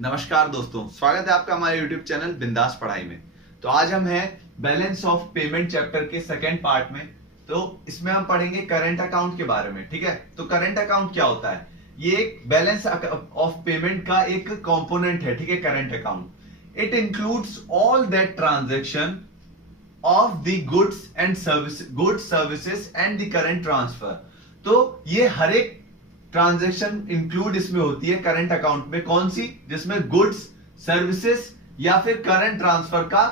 नमस्कार दोस्तों, स्वागत है आपका हमारे YouTube चैनल बिंदास पढ़ाई में। तो आज हम हैं बैलेंस ऑफ पेमेंट चैप्टर के सेकेंड पार्ट में। तो इसमें हम पढ़ेंगे करंट अकाउंट के बारे में। ठीक है, तो करंट अकाउंट क्या होता है? ये एक बैलेंस ऑफ पेमेंट का एक कंपोनेंट है। ठीक है, current account it includes all that transaction of the goods services and the current transfer. तो ये हर एक ट्रांजैक्शन इंक्लूड इसमें होती है करंट अकाउंट में। कौन सी? जिसमें गुड्स, सर्विसेज या फिर करंट ट्रांसफर का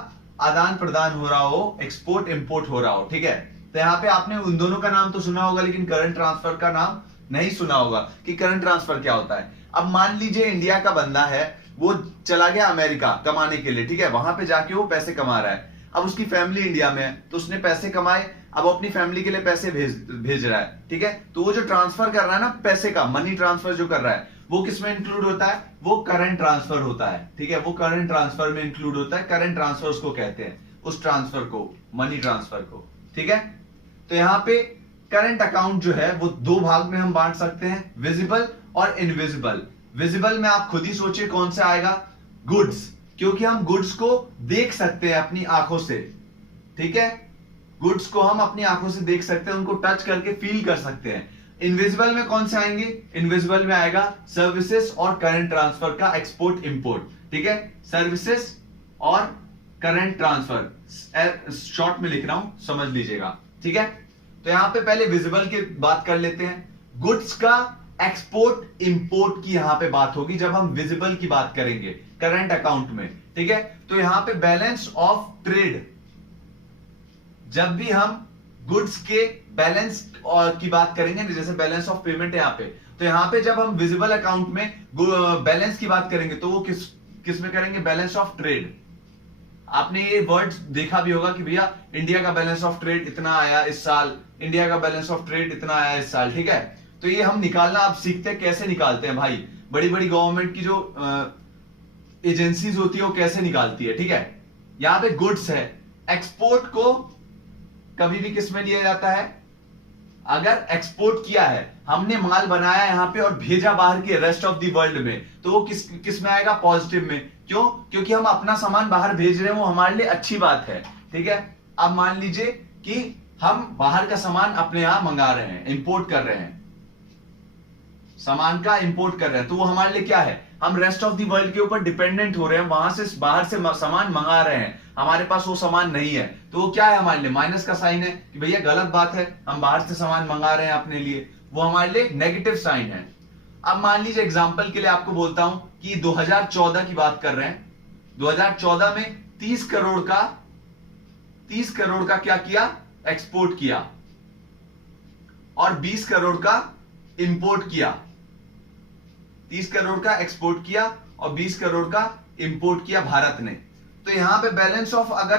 आदान प्रदान हो रहा हो, एक्सपोर्ट इंपोर्ट हो रहा हो। ठीक है, तो यहां पे आपने उन दोनों का नाम तो सुना होगा, लेकिन करंट ट्रांसफर का नाम नहीं सुना होगा कि करंट ट्रांसफर क्या होता है। अब मान लीजिए इंडिया का बंदा है, वो चला गया अमेरिका कमाने के लिए। ठीक है, वहां पे जाके वो पैसे कमा रहा है। अब उसकी फैमिली इंडिया में है, तो उसने पैसे कमाए, अब वो अपनी फैमिली के लिए पैसे भेज रहा है। ठीक है, तो वो जो ट्रांसफर कर रहा है ना पैसे का, मनी ट्रांसफर जो कर रहा है, वो किसमें इंक्लूड होता है? वो करंट ट्रांसफर होता है। ठीक है, वो करंट ट्रांसफर में इंक्लूड होता है। करंट ट्रांसफर उसको कहते हैं, उस ट्रांसफर को, मनी ट्रांसफर को। ठीक है, तो यहां पे करंट अकाउंट जो है वो दो भाग में हम बांट सकते हैं, विजिबल और इनविजिबल। विजिबल में आप खुद ही सोचिए कौन सा आएगा? गुड्स, क्योंकि हम गुड्स को देख सकते हैं अपनी आंखों से। ठीक है, गुड्स को हम अपनी आंखों से देख सकते हैं, उनको टच करके फील कर सकते हैं। इनविजिबल में कौन से आएंगे? इनविजिबल में आएगा सर्विसेज और करंट ट्रांसफर का एक्सपोर्ट इंपोर्ट। ठीक है, सर्विसेज और करंट ट्रांसफर, शॉर्ट में लिख रहा हूं, समझ लीजिएगा। ठीक है, तो यहां पे पहले विजिबल की बात कर लेते हैं। गुड्स का एक्सपोर्ट इंपोर्ट की यहां पे बात होगी जब हम विजिबल की बात करेंगे करंट अकाउंट में। ठीक है, तो यहां पे बैलेंस ऑफ ट्रेड, जब भी हम गुड्स के बैलेंस की बात करेंगे, जैसे बैलेंस ऑफ पेमेंट है यहां पे, तो यहां पे जब हम विजिबल अकाउंट में बैलेंस की बात करेंगे तो वो किस में करेंगे? Balance of trade. आपने ये वर्ड देखा भी होगा कि भैया इंडिया का बैलेंस ऑफ ट्रेड इतना आया इस साल, इंडिया का बैलेंस ऑफ ट्रेड इतना आया इस साल। ठीक है, तो ये हम निकालना आप सीखते हैं, कैसे निकालते हैं भाई। बड़ी बड़ी गवर्नमेंट की जो एजेंसीज होती है वो कैसे निकालती है। ठीक है, यहां पे गुड्स है, एक्सपोर्ट को कभी भी किस में लिया जाता है? अगर एक्सपोर्ट किया है, हमने माल बनाया यहां पे और भेजा बाहर के रेस्ट ऑफ द वर्ल्ड में, तो वो किस में आएगा? पॉजिटिव में। क्यों? क्योंकि हम अपना सामान बाहर भेज रहे हैं, वो हमारे लिए अच्छी बात है। ठीक है, अब मान लीजिए कि हम बाहर का सामान अपने यहां मंगा रहे हैं, इंपोर्ट कर रहे हैं, सामान का इंपोर्ट कर रहे हैं, तो वो हमारे लिए क्या है? हम रेस्ट ऑफ द वर्ल्ड के ऊपर डिपेंडेंट हो रहे हैं, वहां से बाहर से सामान मंगा रहे हैं, हमारे पास वो सामान नहीं है, तो वो क्या है? हमारे लिए माइनस का साइन है कि भैया गलत बात है, हम बाहर से सामान मंगा रहे हैं अपने लिए, वो हमारे लिए नेगेटिव साइन है। अब मान लीजिए एग्जांपल के लिए आपको बोलता हूं कि 2014 की बात कर रहे हैं। 2014 में 30 करोड़ का क्या किया? एक्सपोर्ट किया, और 20 करोड़ का इंपोर्ट किया। 30 करोड़ का एक्सपोर्ट किया और 20 करोड़ का इंपोर्ट किया भारत ने। तो यहां पे बैलेंस ऑफ, अगर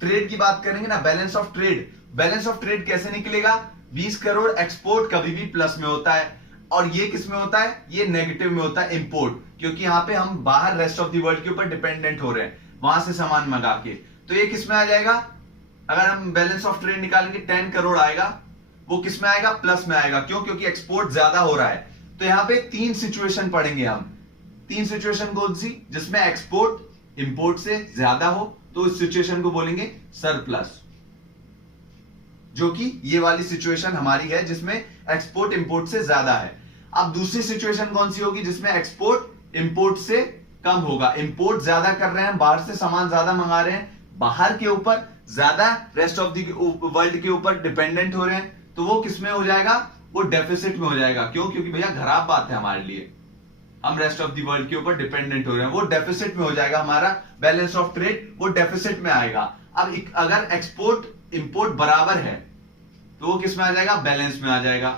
ट्रेड की बात करेंगे ना, बैलेंस ऑफ ट्रेड कैसे निकलेगा? 20 करोड़ एक्सपोर्ट कभी भी प्लस में होता है, और ये किस में होता है? ये नेगेटिव में होता है, इंपोर्ट, क्योंकि यहां पे हम बाहर रेस्ट ऑफ द वर्ल्ड के ऊपर डिपेंडेंट हो रहे हैं, वहां से सामान मंगा के। तो ये किस में आ जाएगा? अगर हम बैलेंस ऑफ ट्रेड निकालेंगे 10 करोड़ आएगा, वो किस में आएगा? प्लस में आएगा। क्यों? क्योंकि एक्सपोर्ट ज्यादा हो रहा है। तो यहां पे तीन सिचुएशन पढ़ेंगे हम। तीन सिचुएशन कौन सी? जिसमें एक्सपोर्ट इंपोर्ट से ज्यादा हो, तो इस सिचुएशन को बोलेंगे सरप्लस, जो कि ये वाली सिचुएशन हमारी है जिसमें एक्सपोर्ट इंपोर्ट से ज्यादा है। अब दूसरी सिचुएशन कौन सी होगी? जिसमें एक्सपोर्ट इंपोर्ट से कम होगा, इंपोर्ट ज्यादा कर रहे हैं, बाहर से सामान ज्यादा मंगा रहे हैं, बाहर के ऊपर ज्यादा रेस्ट ऑफ द वर्ल्ड के ऊपर डिपेंडेंट हो रहे हैं, तो वो किसमें हो जाएगा? वो डेफिसिट में हो जाएगा। क्यों? क्योंकि भैया खराब बात है हमारे लिए, हम रेस्ट ऑफ द वर्ल्ड के ऊपर डिपेंडेंट हो रहे हैं, वो डेफिसिट में हो जाएगा। हमारा बैलेंस ऑफ ट्रेड वो डेफिसिट में आएगा। अब अगर एक्सपोर्ट इंपोर्ट बराबर है, तो वो किस में आ जाएगा? बैलेंस में आ जाएगा।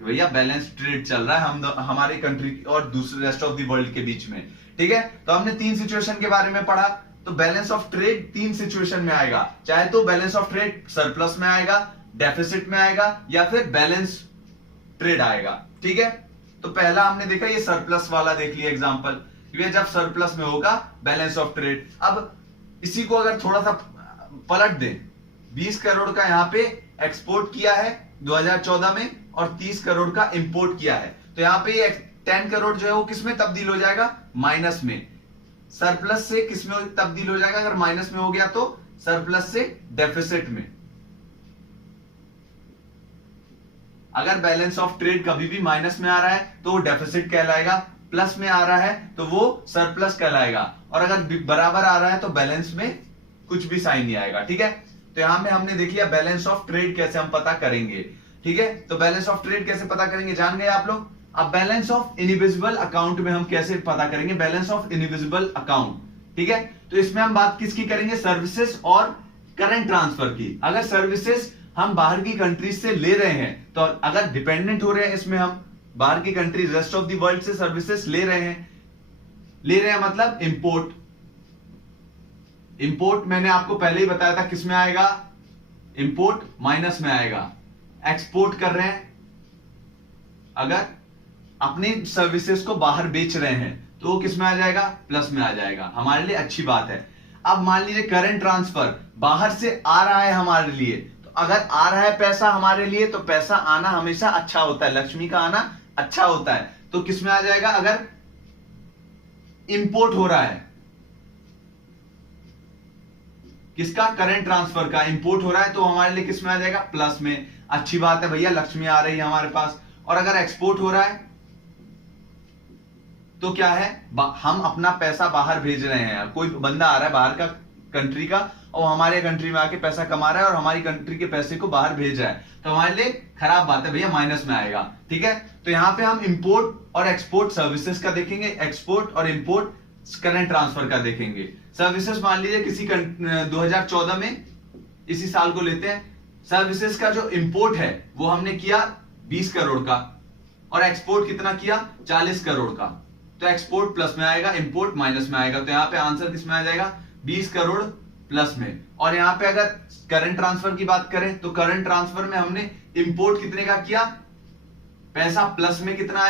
भैया बैलेंस ट्रेड चल रहा है हमारे कंट्री और दूसरे रेस्ट ऑफ द वर्ल्ड के बीच में। ठीक है, तो हमने तीन सिचुएशन के बारे में पढ़ा। तो बैलेंस ऑफ ट्रेड तीन सिचुएशन में आएगा, चाहे तो बैलेंस ऑफ ट्रेड सरप्लस में आएगा, डेफिसिट में आएगा, या फिर बैलेंस ट्रेड आएगा। ठीक है, तो पहला हमने देखा ये सरप्लस वाला देख लिया एग्जांपल, ये जब सरप्लस में होगा बैलेंस ऑफ ट्रेड। अब इसी को अगर थोड़ा सा पलट दें, 20 करोड़ का यहां पे एक्सपोर्ट किया है 2014 में और 30 करोड़ का इंपोर्ट किया है, तो यहां पे 10 करोड़ जो है वो किसमें तब्दील हो जाएगा, माइनस में। सरप्लस से किसमें तब्दील हो जाएगा, अगर माइनस में हो गया तो सरप्लस से डेफिसिट में। अगर बैलेंस ऑफ ट्रेड कभी भी माइनस में आ रहा है तो वो डेफिसिट कहलाएगा, प्लस में आ रहा है तो वो सरप्लस कहलाएगा, और अगर बराबर आ रहा है तो बैलेंस में कुछ भी साइन नहीं आएगा। ठीक है, तो यहां पे हमने देख लिया बैलेंस ऑफ ट्रेड कैसे हम पता करेंगे। ठीक है, तो बैलेंस ऑफ ट्रेड कैसे पता करेंगे जान गए आप लोग। अब बैलेंस ऑफ इनविजिबल अकाउंट में हम कैसे पता करेंगे, बैलेंस ऑफ इनविजिबल अकाउंट। ठीक है, तो इसमें हम बात किसकी करेंगे, सर्विसेज और करंट ट्रांसफर की। अगर सर्विसेज हम बाहर की कंट्रीज से ले रहे हैं, तो अगर डिपेंडेंट हो रहे हैं इसमें, हम बाहर की countries rest of the world से सर्विसेज ले रहे हैं मतलब इंपोर्ट। इंपोर्ट मैंने आपको पहले ही बताया था किस में आएगा, इंपोर्ट माइनस में आएगा। एक्सपोर्ट कर रहे हैं, अगर अपनी सर्विसेज को बाहर बेच रहे हैं तो वो किस में आ जाएगा, प्लस में आ जाएगा। हमारे लिए अच्छी बात है। अब मान लीजिए करंट ट्रांसफर बाहर से आ रहा है हमारे लिए, तो अगर आ रहा है पैसा हमारे लिए तो पैसा आना हमेशा अच्छा होता है, लक्ष्मी का आना अच्छा होता है, तो किस में आ जाएगा, अगर इंपोर्ट हो रहा है, किसका, करंट ट्रांसफर का इंपोर्ट हो रहा है, तो हमारे लिए किस में आ जाएगा, प्लस में। अच्छी बात है भैया, लक्ष्मी आ रही है हमारे पास। और अगर एक्सपोर्ट हो रहा है तो क्या है, हम अपना पैसा बाहर भेज रहे हैं, कोई बंदा आ रहा है बाहर का कंट्री का और हमारे कंट्री में आके पैसा कमा रहा है और हमारी कंट्री के पैसे को बाहर भेज रहा है, तो हमारे लिए खराब बात है भैया, माइनस में आएगा। ठीक है, तो यहां पे हम इंपोर्ट और एक्सपोर्ट सर्विसेज का देखेंगे, एक्सपोर्ट और इंपोर्ट करंट ट्रांसफर का देखेंगे। सर्विसेज मान लीजिए किसी 2014 में, इसी साल को लेते हैं, सर्विसेज का जो इंपोर्ट है वो हमने किया 20 करोड़ का और एक्सपोर्ट कितना किया, 40 करोड़ का, तो एक्सपोर्ट प्लस में आएगा, इंपोर्ट माइनस में आएगा। तो यहां पे आंसर किस में आ जाएगा, 20 करोड़ प्लस में। और यहां पे अगर करंट ट्रांसफर की बात करें तो करंट ट्रांसफर में हमने इंपोर्ट कितने का किया, पैसा प्लस में कितना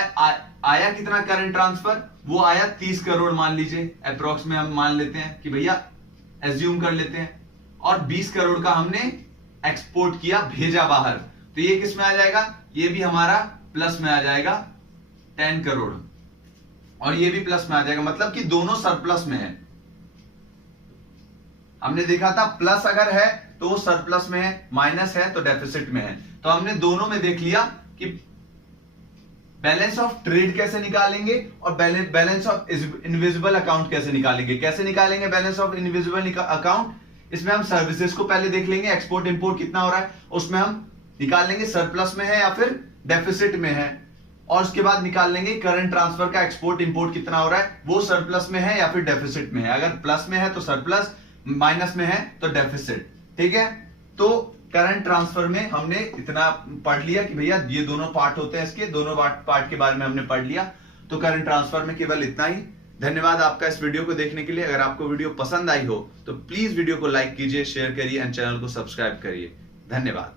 आया कितना करंट ट्रांसफर, वो आया 30 करोड़ मान लीजिए, अप्रोक्स में हम मान लेते हैं कि भैया एज्यूम कर लेते हैं, और 20 करोड़ का हमने एक्सपोर्ट किया, भेजा बाहर, तो ये किस में आ जाएगा, ये भी हमारा प्लस में आ जाएगा 10 करोड़, और ये भी प्लस में आ जाएगा, मतलब कि दोनों सरप्लस में है। हमने देखा था प्लस अगर है तो वो सरप्लस में है, माइनस है तो डेफिसिट में है। तो हमने दोनों में देख लिया कि बैलेंस ऑफ ट्रेड कैसे निकालेंगे और बैलेंस ऑफ इनविजिबल अकाउंट कैसे निकालेंगे। कैसे निकालेंगे बैलेंस ऑफ इनविजिबल अकाउंट, इसमें हम सर्विसेज को पहले देख लेंगे, एक्सपोर्ट इंपोर्ट कितना हो रहा है, उसमें हम निकाल लेंगे सरप्लस में है या फिर डेफिसिट में है, और उसके बाद निकाल लेंगे करंट ट्रांसफर का एक्सपोर्ट इंपोर्ट कितना हो रहा है, वो सरप्लस में है या फिर डेफिसिट में है। अगर प्लस में है तो सरप्लस, माइनस में है तो डेफिसिट। ठीक है, तो करंट ट्रांसफर में हमने इतना पढ़ लिया कि भैया ये दोनों पार्ट होते हैं, इसके दोनों पार्ट के बारे में हमने पढ़ लिया। तो करंट ट्रांसफर में केवल इतना ही। धन्यवाद आपका इस वीडियो को देखने के लिए। अगर आपको वीडियो पसंद आई हो तो प्लीज वीडियो को लाइक कीजिए, शेयर करिए एंड चैनल को सब्सक्राइब करिए। धन्यवाद।